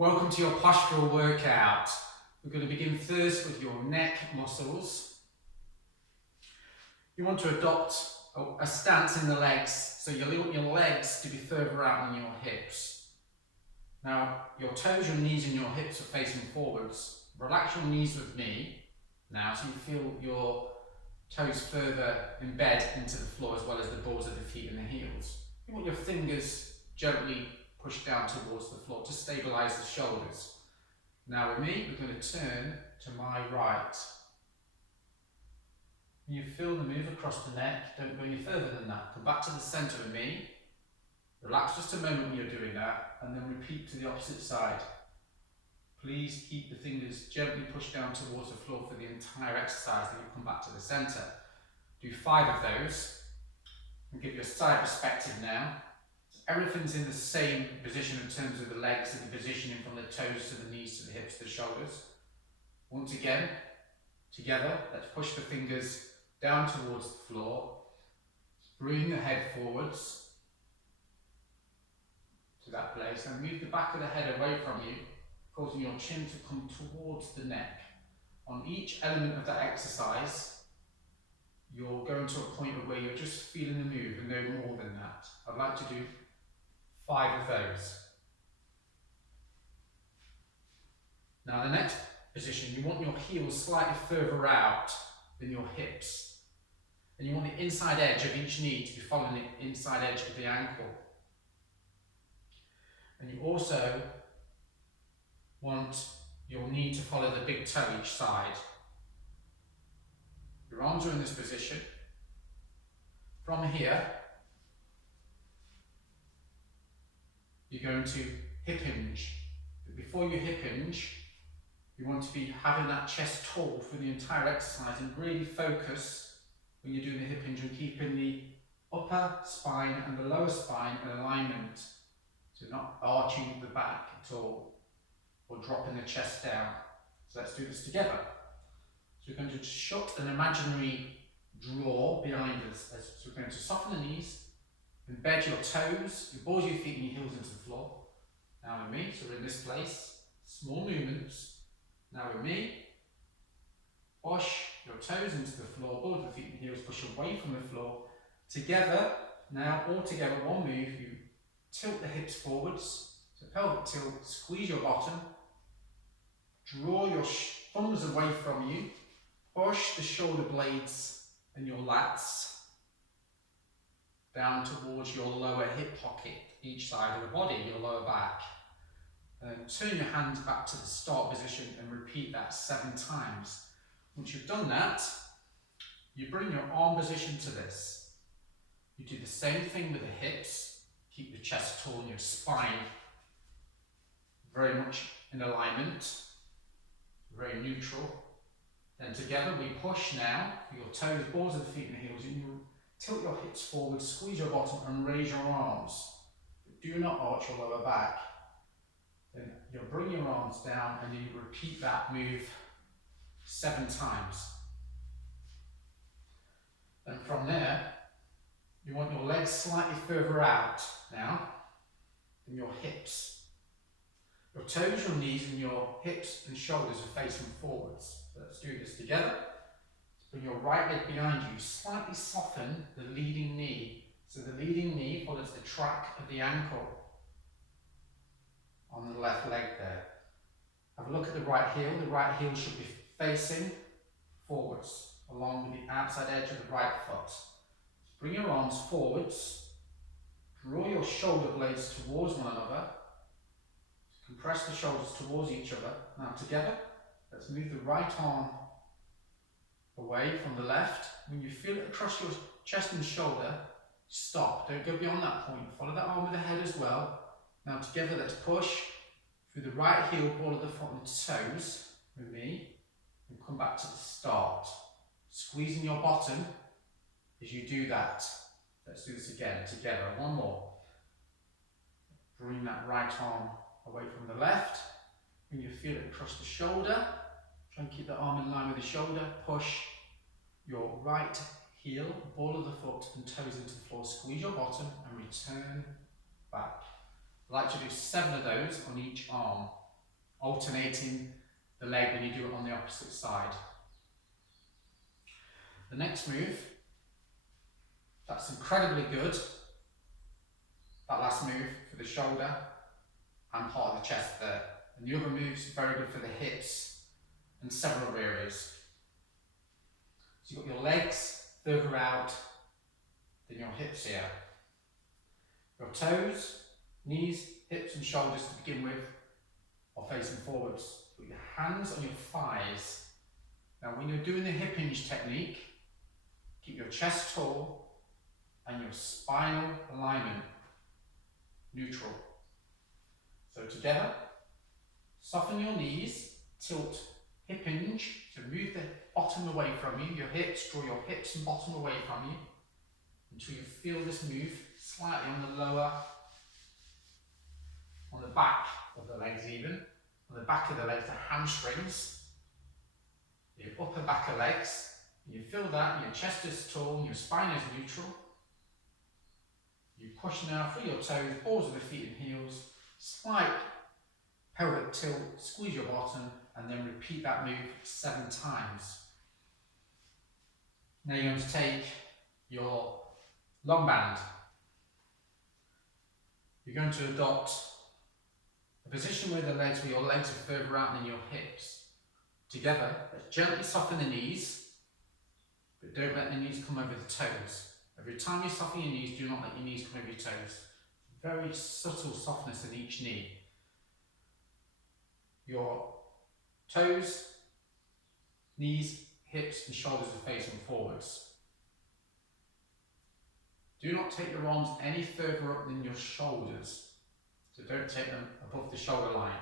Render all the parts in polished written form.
Welcome to your postural workout. We're going to begin first with your neck muscles. You want to adopt a stance in the legs, so you want your legs to be further out than your hips. Now, your toes, your knees and your hips are facing forwards. Relax your knees with me now, so you feel your toes further embed into the floor as well as the balls of the feet and the heels. You want your fingers gently pushed down towards the floor to stabilise the shoulders. Now with me, we're going to turn to my right. When you feel the move across the neck, don't go any further than that. Come back to the centre with me. Relax just a moment when you're doing that, and then repeat to the opposite side. Please keep the fingers gently pushed down towards the floor for the entire exercise, then you come back to the centre. Do 5 of those, and give you a side perspective now. Everything's in the same position in terms of the legs and the positioning from the toes to the knees to the hips to the shoulders. Once again, together, let's push the fingers down towards the floor. Bring the head forwards to that place and move the back of the head away from you, causing your chin to come towards the neck. On each element of that exercise, you're going to a point where you're just feeling the move and no more than that. I'd like to do 5 of those. Now the next position, you want your heels slightly further out than your hips. And you want the inside edge of each knee to be following the inside edge of the ankle. And you also want your knee to follow the big toe each side. Your arms are in this position. From here, you're going to hip hinge. But before you hip hinge, you want to be having that chest tall for the entire exercise and really focus when you're doing the hip hinge and keeping the upper spine and the lower spine in alignment. So not arching the back at all or dropping the chest down. So let's do this together. So we're going to shut an imaginary drawer behind us. So we're going to soften the knees, embed your toes, your balls of your feet and your heels into the floor. Now with me, so we're in this place. Small movements. Now with me. Push your toes into the floor, balls of the feet and heels push away from the floor. Together, now all together, one move, you tilt the hips forwards. So pelvic tilt, squeeze your bottom. Draw your thumbs away from you. Push the shoulder blades and your lats down towards your lower hip pocket, each side of the body, your lower back. And turn your hands back to the start position and repeat that 7 times. Once you've done that, you bring your arm position to this. You do the same thing with the hips. Keep the chest tall and your spine very much in alignment, very neutral. Then together we push now, your toes, balls of the feet and the heels, and you tilt your hips forward, squeeze your bottom and raise your arms. But do not arch your lower back. Then you'll bring your arms down and you repeat that move 7 times. And from there, you want your legs slightly further out now than your hips. Your toes, your knees and your hips and shoulders are facing forwards. So let's do this together. Bring your right leg behind you, slightly soften the leading knee. So the leading knee follows the track of the ankle on the left leg there. Have a look at the right heel. The right heel should be facing forwards along with the outside edge of the right foot. Bring your arms forwards. Draw your shoulder blades towards one another. Compress the shoulders towards each other. Now together, let's move the right arm away from the left. When you feel it across your chest and shoulder, stop. Don't go beyond that point. Follow that arm with the head as well. Now together, let's push through the right heel, ball of the foot and toes with me, and come back to the start. Squeezing your bottom as you do that. Let's do this again, together. One more. Bring that right arm away from the left. When you feel it across the shoulder, try and keep the arm in line with the shoulder. Push your right heel, ball of the foot and toes into the floor. Squeeze your bottom and return back. I like to do 7 of those on each arm. alternating the leg when you do it on the opposite side. The next move, that's incredibly good, that last move for the shoulder and part of the chest there. And the other move's very good for the hips and several areas. So you've got your legs further out than your hips here. Your toes, knees, hips and shoulders to begin with are facing forwards. Put your hands on your thighs. Now when you're doing the hip hinge technique, keep your chest tall and your spinal alignment neutral. So together, soften your knees, tilt hip hinge, so move the bottom away from you, your hips, draw your hips and bottom away from you until you feel this move slightly on the lower, on the back of the legs even, on the back of the legs, the hamstrings, your upper back of legs, and you feel that, and your chest is tall, and your spine is neutral. You push now through your toes, balls of the feet and heels, slight pelvic tilt, squeeze your bottom, and then repeat that move 7 times. Now you're going to take your long band. You're going to adopt a position where your legs are further out than your hips. Together, let's gently soften the knees, but don't let the knees come over the toes. Every time you soften your knees, do not let your knees come over your toes. Very subtle softness in each knee. Your toes, knees, hips and shoulders are facing forwards. Do not take your arms any further up than your shoulders. So don't take them above the shoulder line.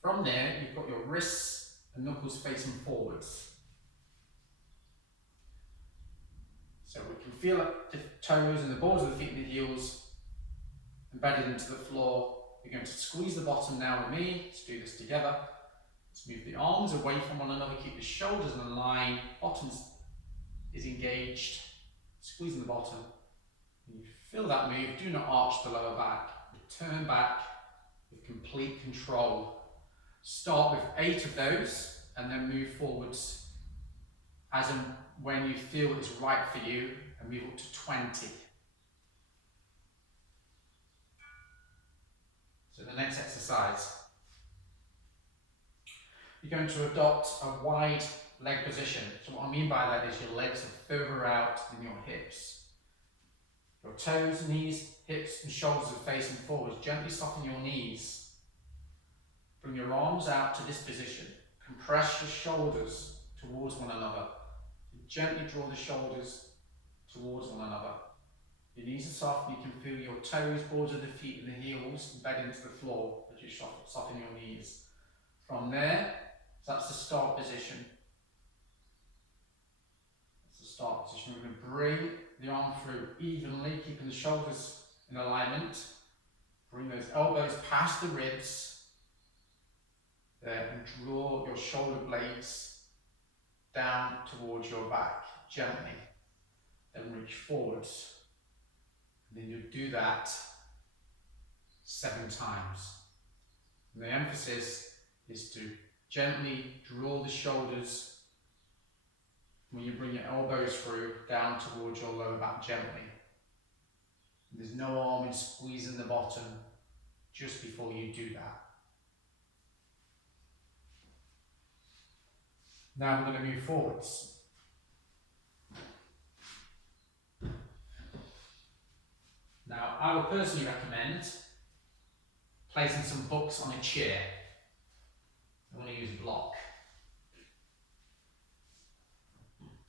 From there, you've got your wrists and knuckles facing forwards. So we can feel the toes and the balls of the feet and the heels embedded into the floor. We're going to squeeze the bottom now with me. Let's do this together. Let's move the arms away from one another. Keep the shoulders in line. Bottom is engaged. Squeezing the bottom. When you feel that move, do not arch the lower back. Return back with complete control. Start with 8 of those and then move forwards as and when you feel it's right for you, and move up to 20. So the next exercise, you're going to adopt a wide leg position. So what I mean by that is your legs are further out than your hips. Your toes, knees, hips and shoulders are facing forwards. Gently soften your knees. Bring your arms out to this position. Compress your shoulders towards one another. Gently draw the shoulders towards one another. Your knees are soft, you can feel your toes, balls of the feet and the heels embed into the floor as you soften your knees. From there, that's the start position. That's the start position. We're going to bring the arm through evenly, keeping the shoulders in alignment. Bring those elbows past the ribs there and draw your shoulder blades down towards your back, gently. Then reach forwards. And then you do that 7 times. And the emphasis is to gently draw the shoulders when you bring your elbows through down towards your lower back gently. And there's no arm in squeezing the bottom just before you do that. Now we're going to move forwards. Now, I would personally recommend placing some books on a chair. I want to use a block.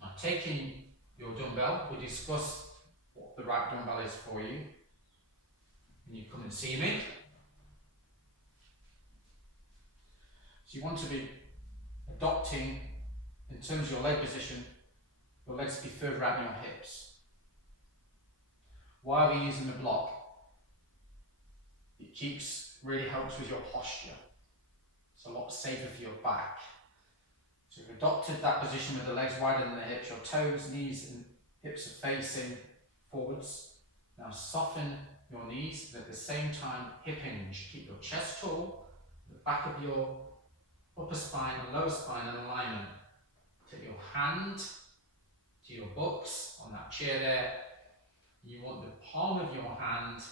Now, taking your dumbbell, we'll discuss what the right dumbbell is for you when you come and see me. So you want to be adopting, in terms of your leg position, your legs to be further out than your hips. Why are we using the block? It really helps with your posture. It's a lot safer for your back. So you've adopted that position with the legs wider than the hips, your toes, knees and hips are facing forwards. Now soften your knees, but at the same time hip hinge. Keep your chest tall, the back of your upper spine and lower spine in alignment. Take your hand to your buttocks on that chair there. You want the palm of your hand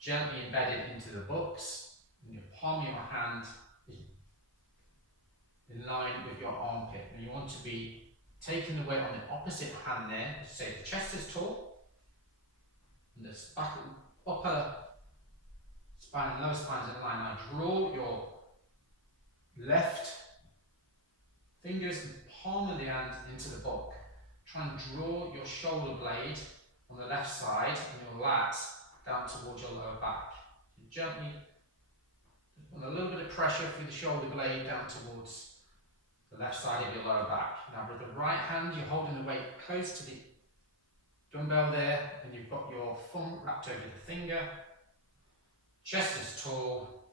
gently embedded into the buttocks, and your palm of your hand is in line with your armpit. And you want to be taking the weight on the opposite hand there. Say the chest is tall, and the upper spine and lower spine is in line. Now draw your left fingers and palm of the hand into the book. Try and draw your shoulder blade on the left side and your lats down towards your lower back. You gently put a little bit of pressure through the shoulder blade down towards the left side of your lower back. Now with the right hand, you're holding the weight close to the dumbbell there, and you've got your thumb wrapped over the finger. Chest is tall.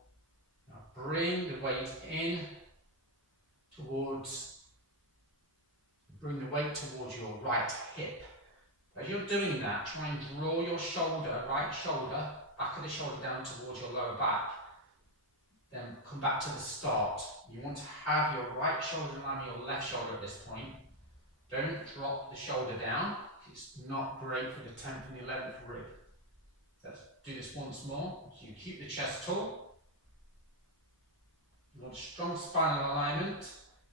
Now bring the weight in towards, bring the weight towards your right hip. As you're doing that, try and draw your shoulder, right shoulder, back of the shoulder down towards your lower back. Then come back to the start. You want to have your right shoulder in line with your left shoulder at this point. Don't drop the shoulder down. It's not great for the 10th and the 11th rib. Let's do this once more. So you keep the chest tall. You want strong spinal alignment.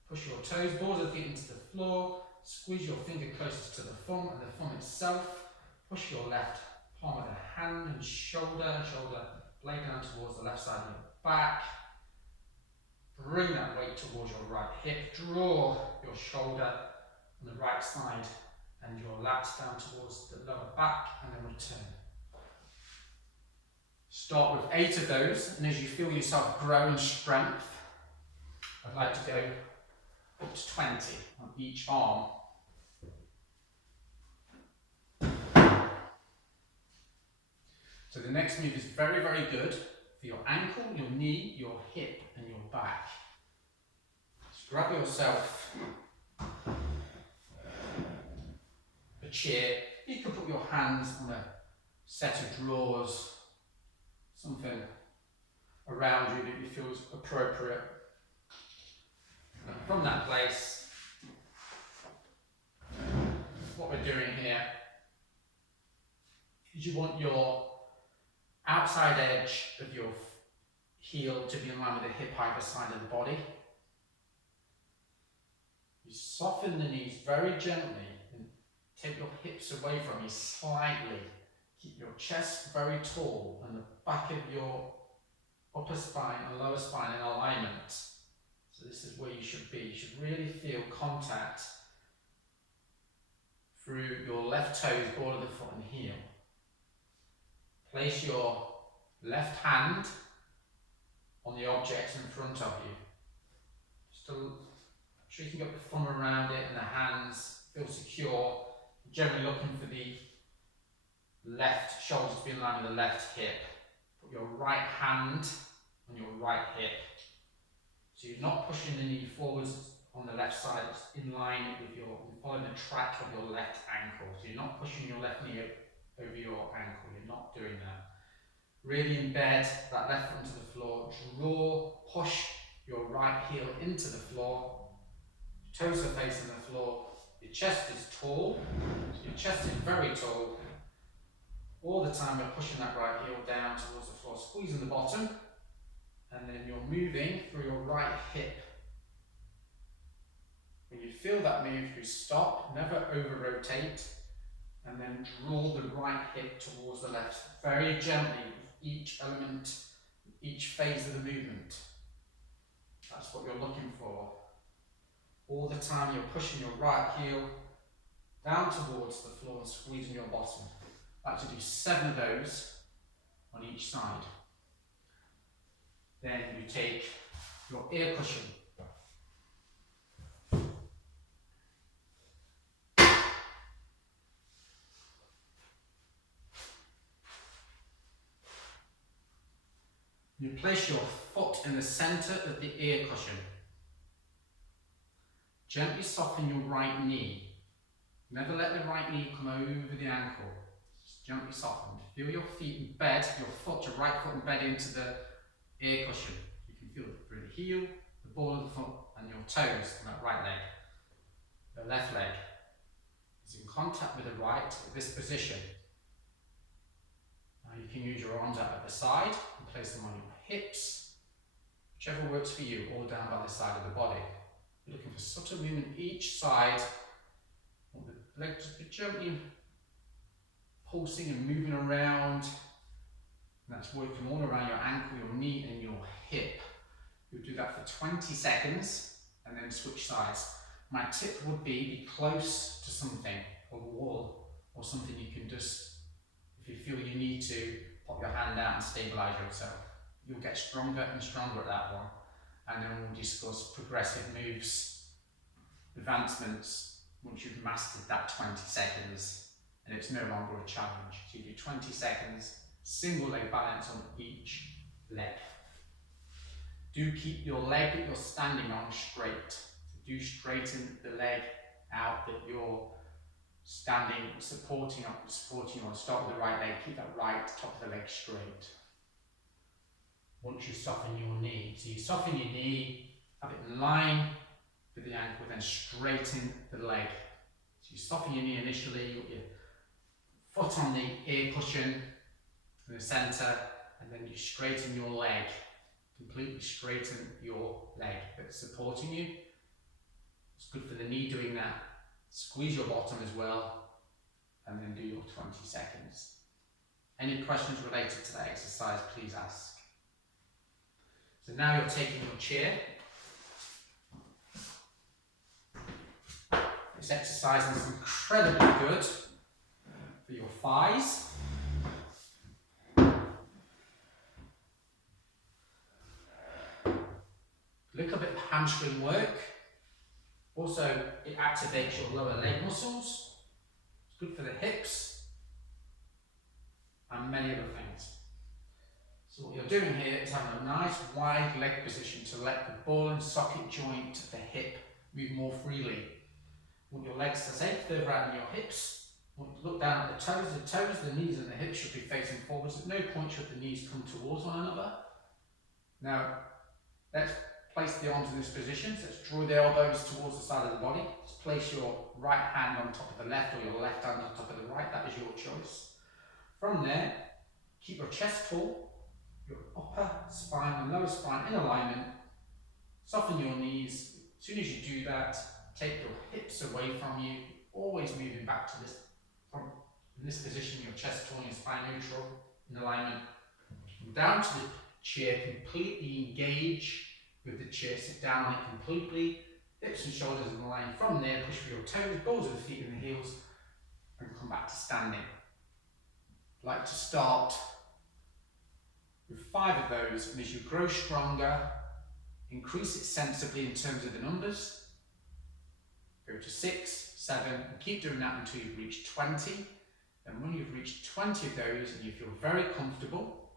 Push your toes, balls of the feet into the floor. Squeeze your finger closer to the thumb and the thumb itself. Push your left palm of the hand and shoulder blade down towards the left side of your back. Bring that weight towards your right hip. Draw your shoulder on the right side and your lats down towards the lower back, and then return. Start with 8 of those, and as you feel yourself grow in strength, I'd like to go up to 20 on each arm. So the next move is very, very good for your ankle, your knee, your hip and your back. Just grab yourself a chair. You can put your hands on a set of drawers, something around you that you feel is appropriate. And from that place, what we're doing here is you want your outside edge of your heel to be in line with the hip either side of the body. You soften the knees very gently and take your hips away from you slightly. Keep your chest very tall and the back of your upper spine and lower spine in alignment. So this is where you should be. You should really feel contact through your left toes, ball of the foot and heel. Place your left hand on the object in front of you. Just to sure you can get the thumb around it and the hands feel secure. Generally looking for the left shoulder to be in line with the left hip. Put your right hand on your right hip. So you're not pushing the knee forwards on the left side, it's in line with your, following the track of your left ankle. So you're not pushing your left knee over your ankle, you're not doing that. Really embed that left foot into the floor, push your right heel into the floor, toes are facing the floor, your chest is tall, so your chest is very tall. All the time you're pushing that right heel down towards the floor, squeezing the bottom, and then you're moving through your right hip. When you feel that move, you stop, never over-rotate, and then draw the right hip towards the left, very gently with each element, each phase of the movement. That's what you're looking for. All the time you're pushing your right heel down towards the floor and squeezing your bottom. I like to do 7 of those on each side. Then you take your ear cushion. You place your foot in the center of the ear cushion. Gently soften your right knee. Never let the right knee come over the ankle. Just gently soften. Feel your feet embed, your foot, your right foot embed into the ear cushion. You can feel it through the heel, the ball of the foot and your toes on that right leg. The left leg is in contact with the right at this position. Now you can use your arms out at the side and place them on your hips, whichever works for you, or down by the side of the body. You're looking for subtle movement each side. Want the leg just be gently pulsing and moving around. And that's working all around your ankle, your knee and your hip. You'll do that for 20 seconds and then switch sides. My tip would be close to something, or the wall, or something you can just, if you feel you need to, pop your hand out and stabilise yourself. You'll get stronger and stronger at that one. And then we'll discuss progressive moves, advancements, once you've mastered that 20 seconds and it's no longer a challenge. So you do 20 seconds, single leg balance on each leg. Do keep your leg that you're standing on straight. So do straighten the leg out that you're standing, supporting on. Start with the right leg, keep that right top of the leg straight. Once you soften your knee, so you soften your knee, have it in line with the ankle, then straighten the leg. So you soften your knee initially, you put your foot on the ear cushion in the centre, and then you straighten your leg. Completely straighten your leg that's supporting you. It's good for the knee doing that. Squeeze your bottom as well, and then do your 20 seconds. Any questions related to that exercise, please ask. So now you're taking your chair. This exercise is incredibly good for your thighs. Little bit of hamstring work. Also, it activates your lower leg muscles. It's good for the hips and many other things. So what you're doing here is having a nice wide leg position to let the ball and socket joint of the hip move more freely. Want your legs, as I say, further out than your hips. Want to look down at the toes, the knees and the hips should be facing forwards. At no point should the knees come towards one another. Now, let's place the arms in this position. So let's draw the elbows towards the side of the body. Just place your right hand on top of the left or your left hand on top of the right. That is your choice. From there, keep your chest tall, your upper spine and lower spine in alignment. Soften your knees. As soon as you do that, take your hips away from you, always moving back to this, from this position, your chest tall, your spine neutral, in alignment. Down to the chair, completely engage with the chair, sit down on it completely, hips and shoulders in line. From there, push for your toes, balls of the feet and the heels, and come back to standing. I'd like to start with 5 of those, and as you grow stronger, increase it sensibly in terms of the numbers. Go to 6, 7, and keep doing that until you've reached 20. And when you've reached 20 of those and you feel very comfortable,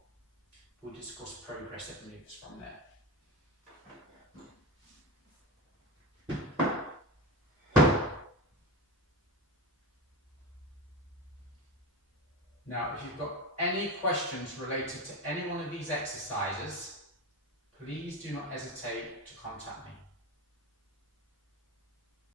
we'll discuss progressive moves from there. Now, if you've got any questions related to any one of these exercises, please do not hesitate to contact me.